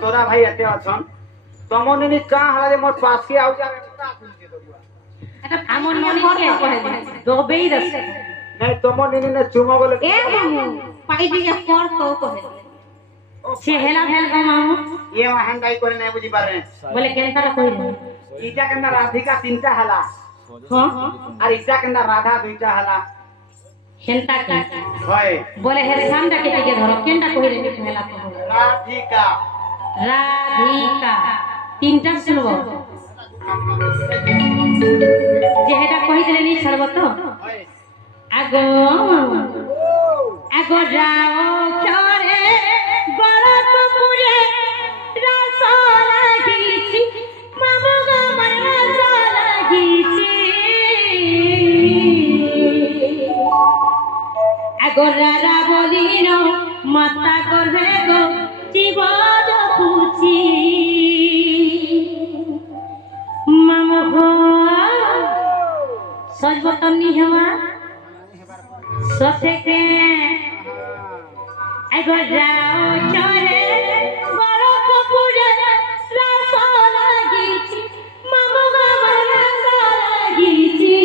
तोरा भाई एते अछन तमन नि का हला जे मोर पास के आउ जा का खुलके दबुआ এটা আমন মনি কে কহে দবেই রস नहीं तमन नि ने चुमा बोले এ মামু পাই দিকে পর তো কহে সে হেলা হেল গো মামু ये वहां दाई कोने नहीं बुझी पारे বলে কেনটা কই ईटा कंदा राधिका तीनटा हला हां और ईटा कंदा राधा दुईटा हला হেনটা কে होय বলে হে সামটা কে দিকে ধরো কেনটা কই রে হেলা তো राधिका রাধিকা তিনটা শুনবো যেটা কই দিলেনি সর্বত होय আগো আগো যাও চরে বড় পুরে রস লাগিছি মামু গো রস লাগিছি আগো রারা বলিন মাতা করবে গো জীবন খুচি মামু গো সজবতনি হেমা সতেকে আগো যাও চরে বড় পুরে রস লাগিছি মামু গো রস লাগিছি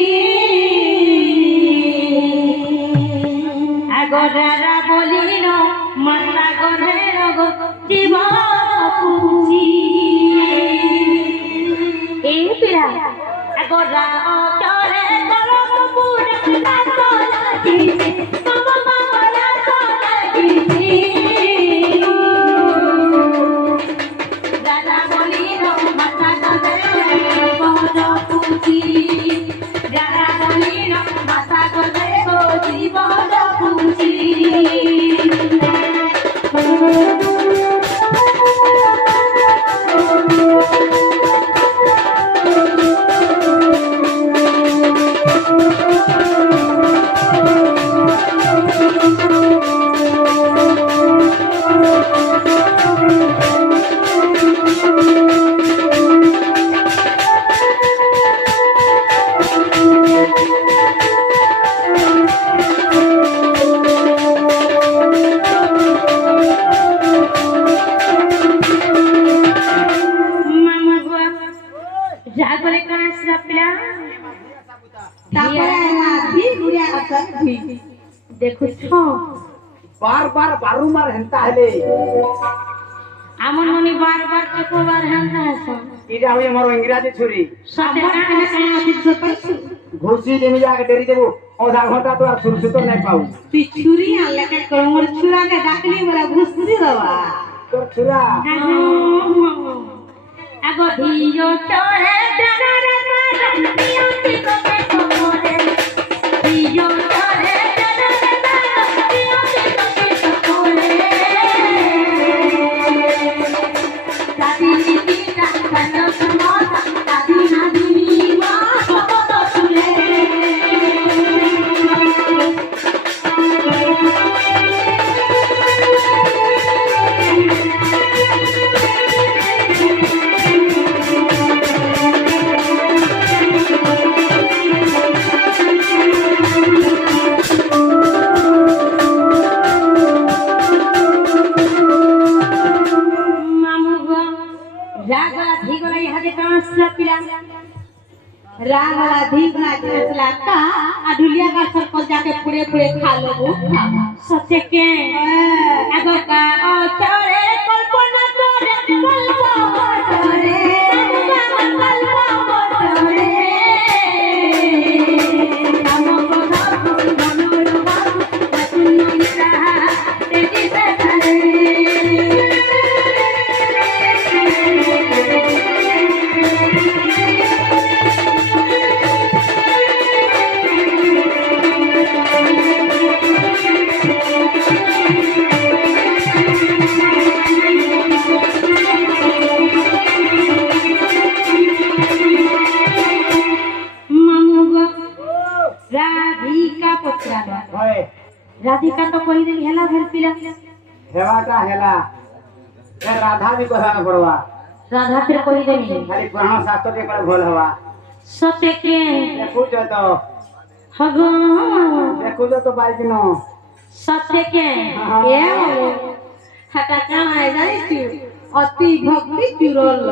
আগো রারা বলিন মাতা গরে রগো জীবন খুচি এই পিরা আগো যাও চরে বড় পুরে রস লাগিছি মামু গো রস লাগিছি রারা বলিন মাতা গরে বড় খুচি রারা বলিন মাতা গরে গো জীবন খুচি মামা গো জাগরে কাঁচ রাপিলা তারপরে আধি ঘুরে আসন ভি দেখুছ बार बार बारूमार हेंता हेले আমন মনি বারবার চকবার হান্তা আছে इजा हुई मोर इंग्रजी छुरी সতে আমার কানে কানে আধি জপাইছু घुसी देमी जाके डेरी देबो आधा घंटा तो सुरसु तो नहीं पाऊ তুই ছুরি আনলে কে কর মোর ছুরাকে ডাকলি বলা ঘুষি দেবা तोर छुरा আগো ধিও চরে ডানা ডানা নিও তিকো কে কোরে ধিও চরে ডানা ডানা নিও তিকো কে কোরে দাদি নিতিটা কানো সমতা দাদি নাদিনী মা সবত শুনে মামু গো রাগলা ধিগলা ইহাদে কাঁচ রাপিলা राग वाला धी बना के असला का अडुलिया का सर्कल जाके पूरे पूरे खा लो वो সতে কে আগো কা ও চরে কল্পনা করে কল্পনা করে কল্পনা করে আমো কথা মনোর বাবু তুমি সাহা তেজি সারে মামু গো রাধিকা পত্রালা होय राधिका तो कोई दिन हेला भेल पिला हेवाटा हेला ए राधा भी कहना पड़वा राधा फिर कोई दिन खाली पुराना शास्त्र के पर भोल हवा सते के देखू जो तो हगो देखू जो तो बाई दिनो सते के हाँ। ये हटा का आ जाई तू অতি ভক্তি চুরল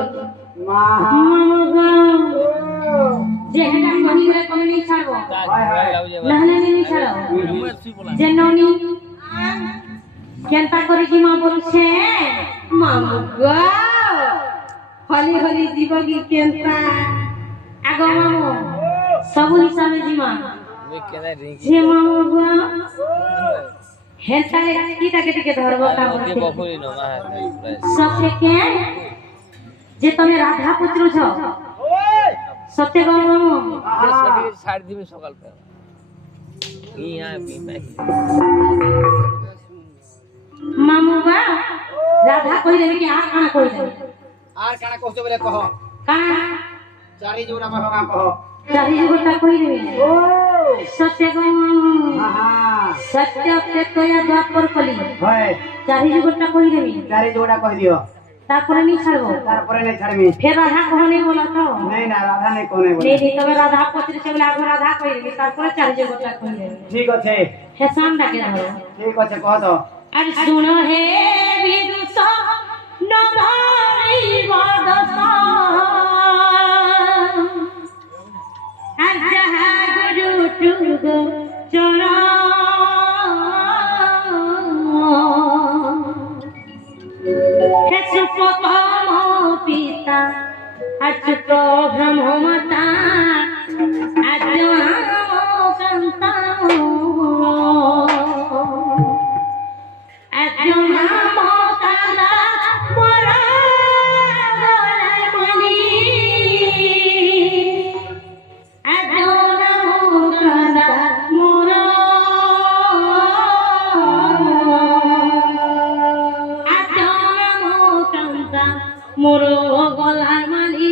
মাহা যে হেটা কহি গলে কমে নেই ছাড়বো হয় হয় নাহলে নেই ছাড়ো যে ননি কেনতা করে কি মা বলছে মামু গো হলি হলি জীবগি কেনতা আগো মামু সবু হিসাবে জিমা যে মামু গো হেলতা কিটা কেটে ধরবো তা বলছে সব থেকে যে তুমি রাধা পুত্র ছ সত্য গো মামু ছাড় দিবি সকাল মামু গা রাধা কই দেবে কি আর কানা কই দেবে আর কানা কষ্ট বলে কহ কানা চারি জোড়া মহঙ্গা কহ চারি যুগটা কই দেবে ও সত্য গো মামু মাহা সত্য প্রত্যয় দ্বাপর কলি হয় চারি যুগটা কই দেবে চারি জোড়া কহ দিও তারপরে নি ছাড়বো তারপরে নাই ছাড়বি ফের রাধা কহনে বলা তো নাই না রাধা নাই কোনে বলে নেই নেই তবে রাধা পুত্র ছে বলে আগে রাধা কই দেবে তারপরে চারি যুগটা কই দেবে ঠিক আছে হেসান ডাকে ধরো ঠিক আছে কহ তো আর শুনো হে বিদুষ নভারি বদস আর যাহা গুরু টুগ চরণ হে সুপ্রথম পিতা আচ্যুত ব্রহ্ম মাতা আদ্য সন্তান মোর গলার মালি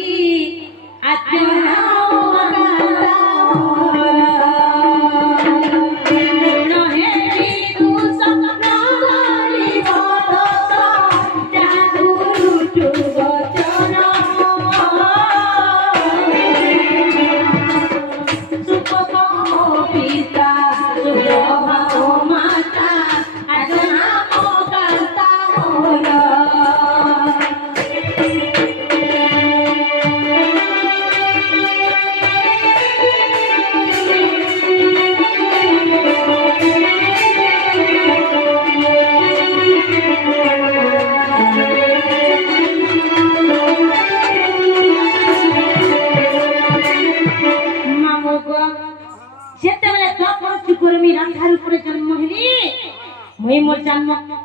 যেতেবেলে তপস্যা করমি রাধার উপরে জন্ম হলি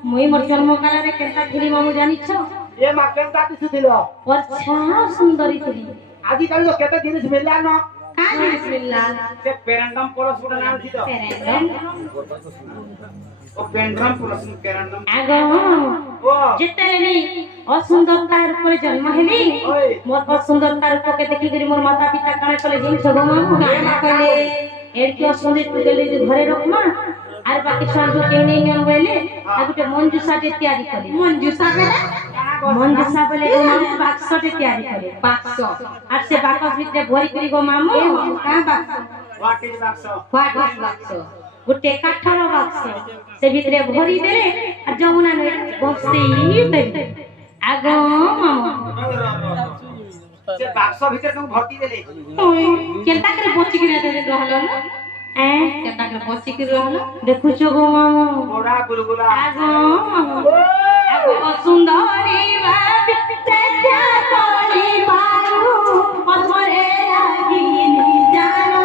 মই মোর জন্ম কালে কেনতা ଥିଲି মামু জানিছ এ মা কেনতা দিছু দিল আচ্ছা সুন্দরী ଥିଲି আজি কাল তো কেতে জিনিস মিললা ন কাজ বিসমিল্লাহ সে পেরান্ডম পরশ গুড়া নাম ছিল ও পেন্ড্রাম পরশ পেরান্ডম আগো ও যেতেবেলে অসুন্দরতার উপরে জন্ম হলি ওই মোর অসুন্দরতার উপরে দেখি করি মোর মাতা পিতা কানে চলে জিনিস গো মামু না কইলে এর কি অসুন্দর তুলে ঘরে রাখমা আর বাকি সব কেউ নেই নিয়ম বলে আর গোটে মঞ্জুসাটে তৈরি করে মঞ্জুসা বেলা মঞ্জুসা বলে গো মামু বাক্সটে তৈরি করে বাক্স আর সে বাক্স ভিতরে ভরি করি গো মামু বাক্স হোয়াট ইজ বাক্স হোয়াট ইজ বাক্স গোটে কাঠর বাক্স সে ভিতরে ভরি দেলে আর যমুনা নই বসেই দেবে আগো মামু সে বাক্স ভিতরে তুমি ভর্তি দেলে ওই কেনতা করে বচি করে দেবে রহলো না কেনতা করে বসি কি রহলো দেখুছো গো মামু গোড়া গুলগুলা আগো মামু আগো সুন্দরী ভাবি তেজা করি বারু অধরে লাগিনি জানো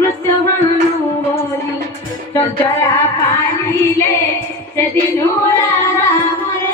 রসভানু বলি চঞ্চলা পালিলে সেদিন রাধা মরে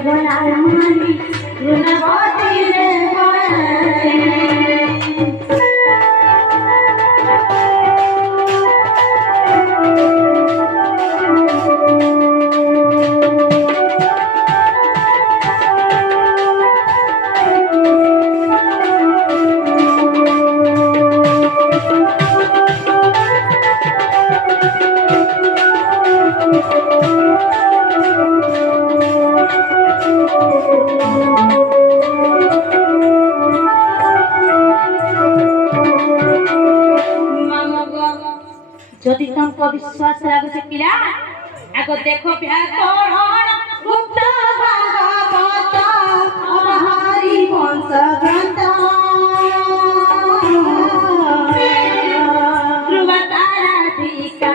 গলার মালি গুণবতী রে বড়াই যদি তোমাকে বিশ্বাস রাখছে পিলা আগে দেখো ব্যাকরণ গুপ্ত ভাগবত হরি বংশ গ্রন্থ ধ্রুবতারাধিকা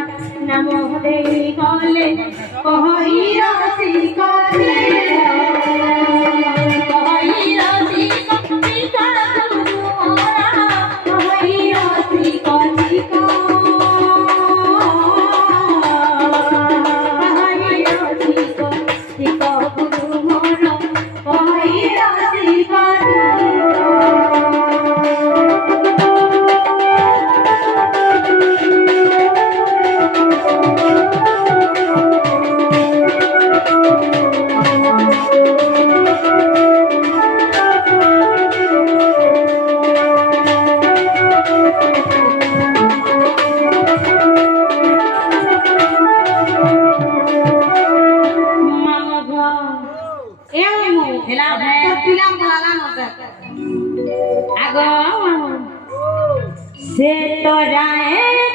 নাম দেই গলে কহিরা শিকরে কহিরা শিকরিকা তুমরা কহিরা শিকরিকা से तो राय